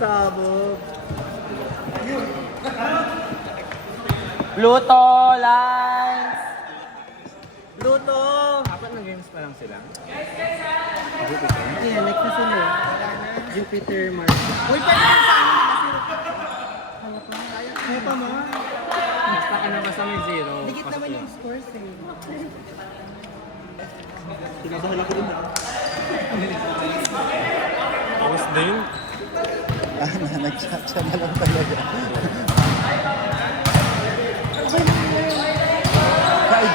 Pasabog. Pluto, lines! Pluto! Apat na games pa lang sila. Ayan, next na sila. Jupiter, Mars. Uy, pwede na sa amin kasi. Kaya pa mo. Basta ka na basta may zero. Dikit pasok naman yun. yung scores eh. Kinabahan ako din ah. Tapos din. Nag-chat na lang talaga.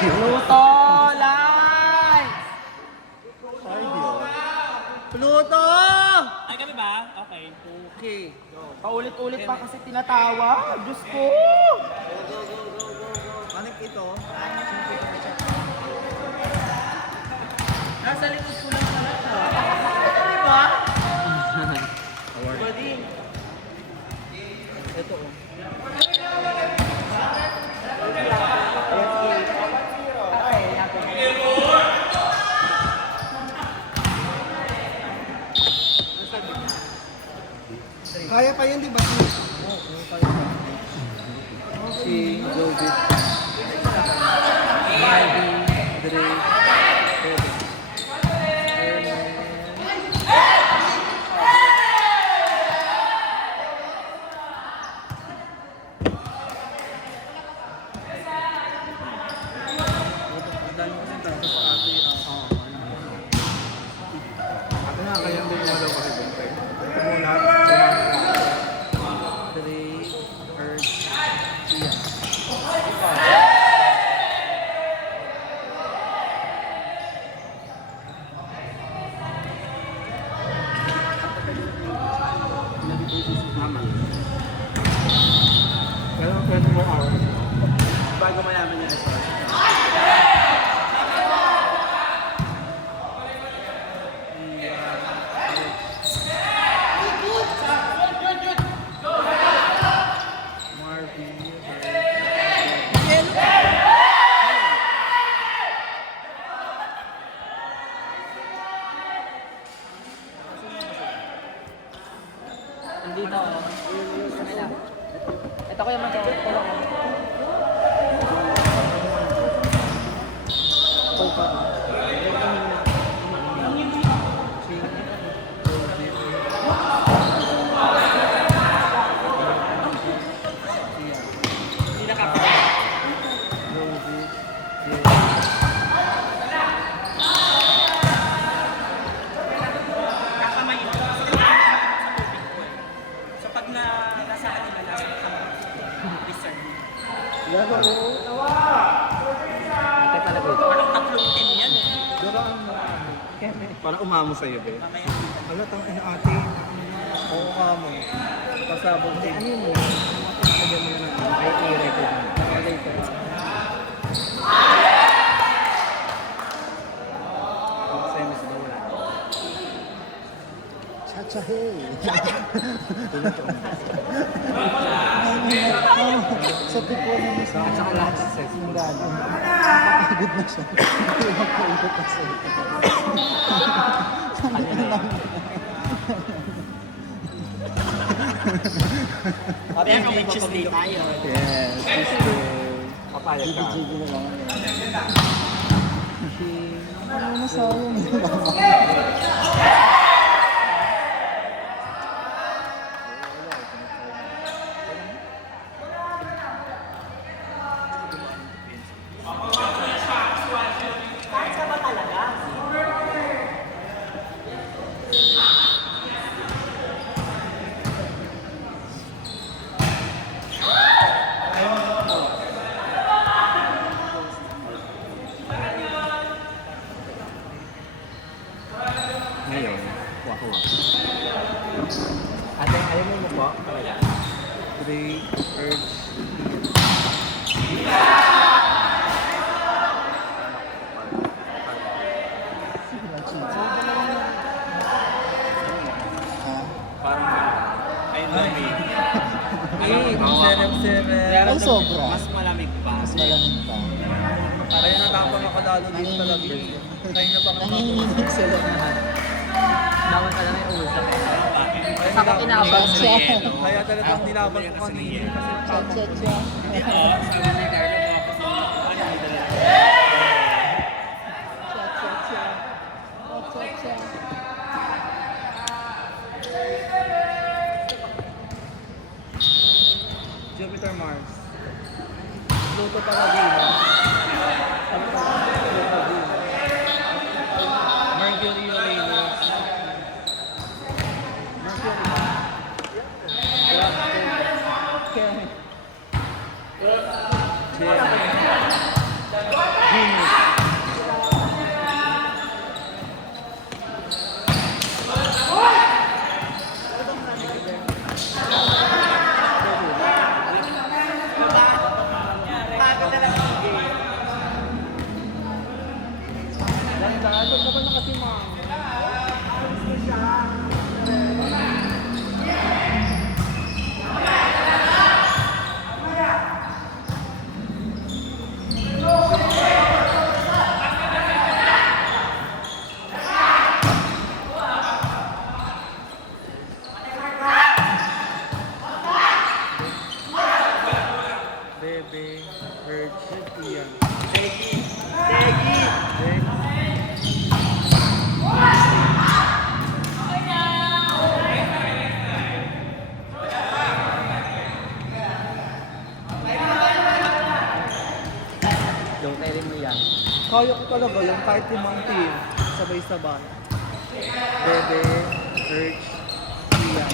Pluto, lines! Pluto! Ay, kami ba? Okay. Okay. Paulit-ulit pa kasi tinatawa. Diyos ko! Ano ito? Nasa likod ko lang pala. Diba? Award. Ito oh. Kaya pa yun, di ba? Oo, kaya pa. Si Jovit. Marvin, Dre, Pedro. Ako nga kaya hindi gumalaw kasi doon. Ito mo lahat. Dre, Earth, Ian. Tama. Kaya 24 hours. Bago malaman yung result. Hindi na. Ito ko yung magkakulong. So pag nasa kanila nasa reserve. Ate talaga ito. Parang tatlong team yan. Parang umamo sa'yo, be. Mamaya. Wala tang ina ate. Oo ka mo. Pasabog din. Ano yun mo? Sabi mo na ay i-record mo. Later. Semis na wala. Chacha hey. Sa tipo na sa At saka lahat successful. Napakagod na siya. Napakagod na siya. Pero may Tuesday tayo. Yes, this is Papayag ka. Gigi na lang. Ano na sa akin? Ngayon, kuha-kuha. Ate, ayaw mo mo po? Three, Earth, Parang ayun na may. serep. Ay, sobra. Mas malamig pa. Mas malamig pa. Kaya natapang ako lalo dito talaga. Kaya na pa Nanginginig sila lahat. Dapat ka lang yung usa. Kaya Baka ako kinabag siya. Kaya talagang nilaban ko kanina kasi papa ko. Jupiter Mars. Pluto pa na Venus. Ano pa? Pluto Venus. Mercury Uranus. Mercury. Karen. Venus. Ito naman na kasi mga Bebe, Urge, Ian. Degi! Yung tayo mo yan. Kaya ko talaga yung kahit limang team, sabay-sabay. Bebe, Urge, Ian.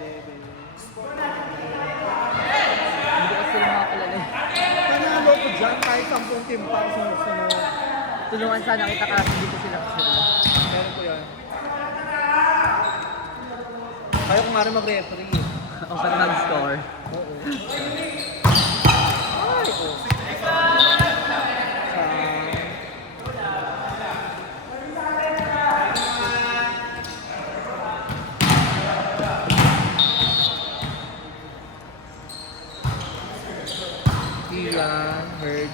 Bebe. Hindi kasi sila makakalala eh. Panalo ko dyan kahit 10 team pa sunod-sunod. Tulungan sana kita kasi dito sila. Meron ko yan. Kaya ko nga rin mag-referee. O sa mag-score. Oo. Ay, oh. Ian, Herge,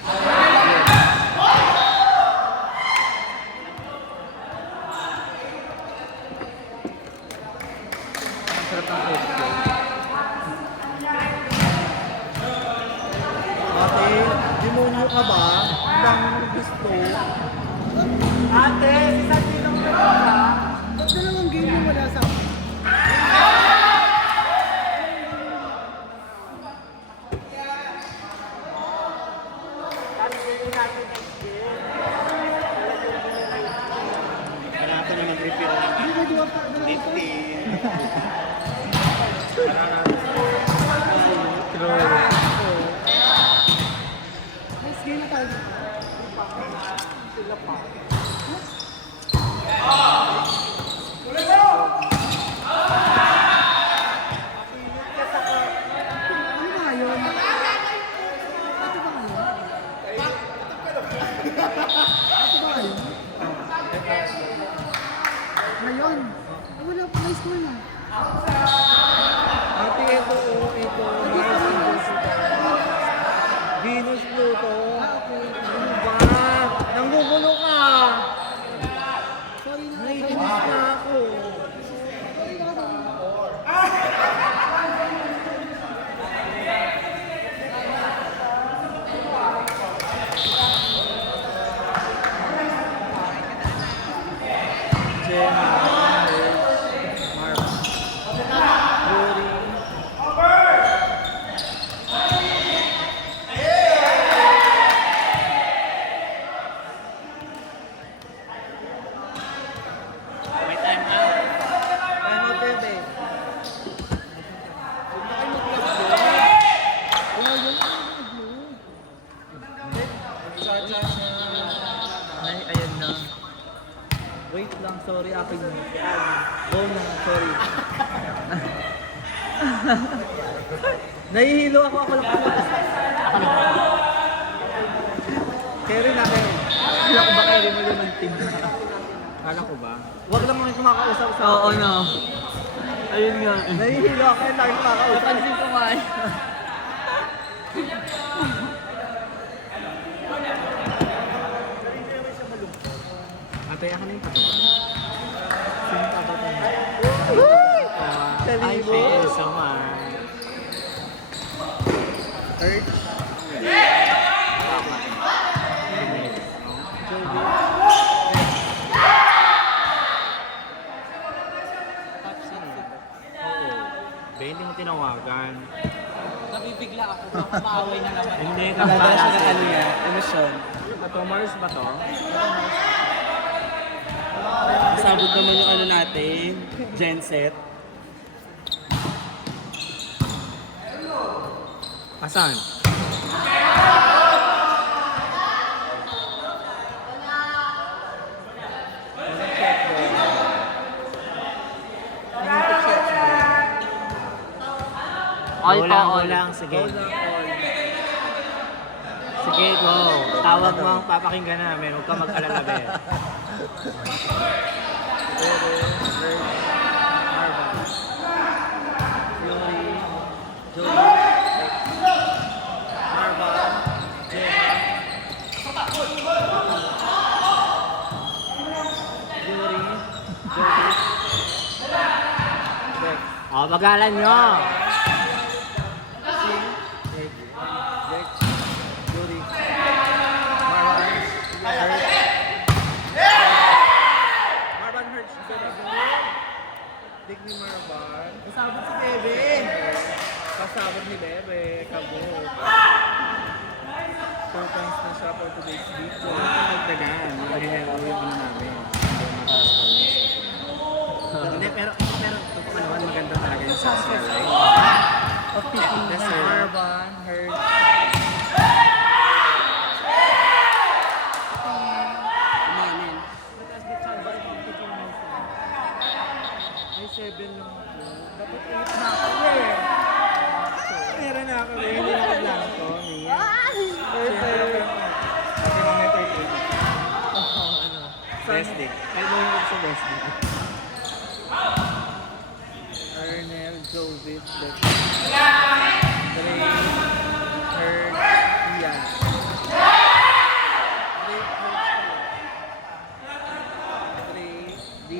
Ang sarap ng cosplay. Ate, demonyo ka ba? Ang dami mong gusto. Ate, si Santino mo na ba? Ba't dalawang game yung wala sa akin? Kailangan na mag-refill ng lifting. Next game na tayo. Ano ba yun? Ito ba yun? Ito ba yun? Ngayon? Wala pa, high school na. Ate, ito. Venus, Pluto. Ano ba? Nanggugulo ka. Naiinis na ako. Jenna, Mark, Yuri, May time out. time out bebe. Ay, ayan na. Wait lang, sorry, akin yun. Go na, sorry. Nahihilo ako lang pala. Carry na kayo. Wala ko ba kayo mo yung team? Kala ko ba? Huwag lang mga kumakausap sa Oo, akin. no. Ayun nga. Nahihilo ako yung lagi kumakausap. Pansin ko nga eh. Ate, ako na yung patungan. Ay, libo. thank you so much. Third. Oo. Ba, hindi mo tinawagan. Nabibigla ako, baka maaway na naman. Hindi ka Nalala siya ng pala. ano niya, emosyon. Ano ba to? Mars ba to? Sabog naman yung ano natin, genset. Asan? All Go pa lang, go all. lang. Sige. Sige, go. Tawag mo ang papakinggan namin. Huwag ka mag-alala, be. O, bagalan nyo. Marvan Hertz. Dick ni Marvan. Sabog si Bebe. Kasabot ni Bebe. Kabog. 2 points na siya for today's video. Nagdagaan. Marinero yung ano namin. Hindi, pero totoo naman maganda talaga yung social life. Of picking Yes, na. sir. Marvan Hertz. Umanin. Ay, 7 lang ako. Dapat 8 na ako eh. Meron na ako eh. Hindi na lang ako. Perfect. Sabi mo may 38. Best day. Kaya mo yung sa best day. Ernel, Joseph, Dre, Hertz, Ian. Dre, D,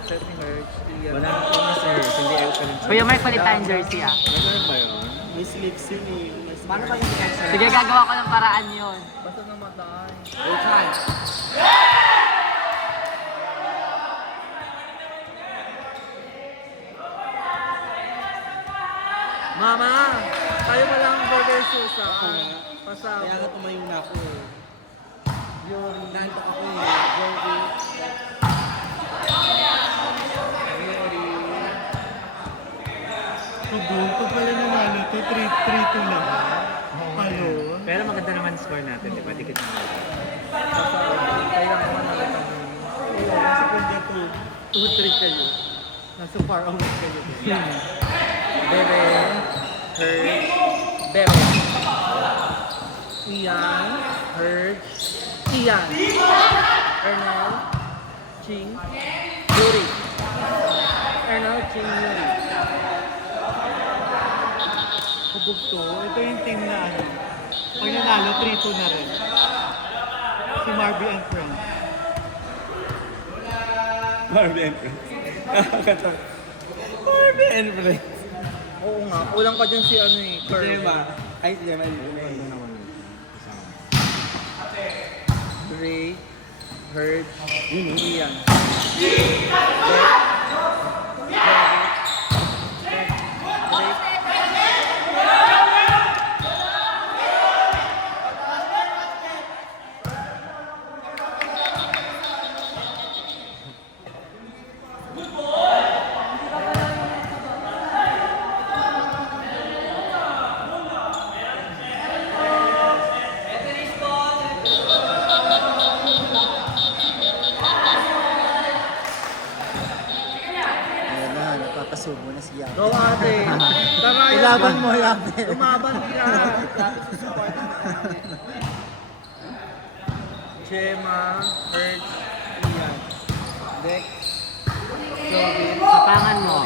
Stephanie Hertz, Ian. Wala na po na sir. Hindi ako pa rin. Kuya Mark, palit tayong jersey ah. Ganun ba yun? May slips yun eh. Paano ba yung answer? Sige, gagawa ko ng paraan yun. Basta namatay. Wait, try. Mama! Tayo mo lang burger Susan. Pasabot. Kaya nga tumayo na ako eh. Nantok ako eh. Jovi. Kubunto pala naman ito. 3-2 lang. Kayo? Pero maganda naman score natin, di ba? Dikit na. Kaya naman natin kami. Oo, nasa kundi 2-3 kayo. Nasa far away kayo. Bebe. Hertz. Bebe. Ian. Hertz. Ian. Ernel. Ching. Yuri. Ernel, Ching, Yuri. Kubog to. Ito yung team na ano. Pag nanalo, 3-2 na rin. Si Marby and Friends. Barbie and Friends. Barbie and Friends. Oo nga. Kulang pa dyan si ano eh. Curve. Diba? Ay, si Jermaine. Ano naman yun? Kasama. Dre. Hertz. Ian. Ayan na, napapasubo na si Yabe. Go ate. Tara yan. Ilaban mo, Yabe. Lumaban ka. Gemma. Hertz. Ian. Dex. Jovi. Kapangan mo.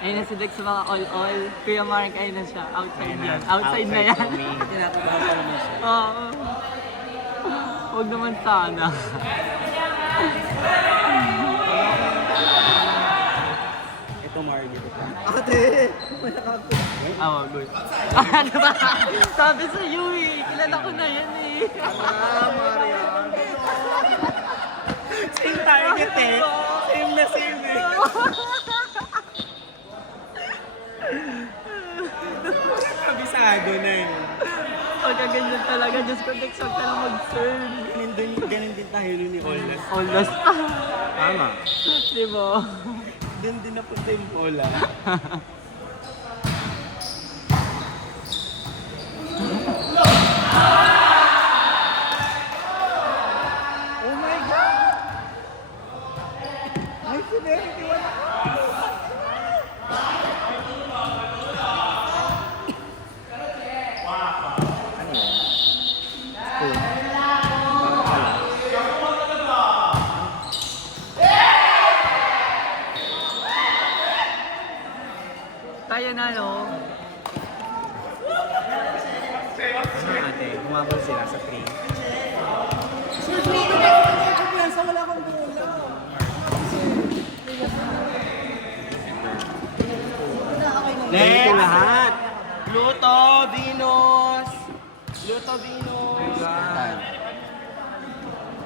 Ayun na si Dex sa mga all-all. Kuya Mark, ayun na siya. Outside Ayun na. yan. Outside na yan. to me. Tinatabahan pa naman siya. Oo. Huwag naman sana. Ate! May nakako. Ah, good. Ano ba? Sabi sa iyo eh. Kilala ko na yan eh. Marian. Same target eh. Same na same eh. Kabisado na eh. Pagka ganyan talaga, Diyos ko, Dex, huwag ka na mag-serve. Ganun din tayo ni Olas. Olas. Tama. Di ba? Doon din napunta yung bola. Oh my God! Ay, si 71 ako. Ano yun? Spoon. Parang pala. Kaya na, no? Ano ate? Humabol sila sa 3. Wala kang bola. Next! lahat! Pluto, Venus! Pluto, Venus!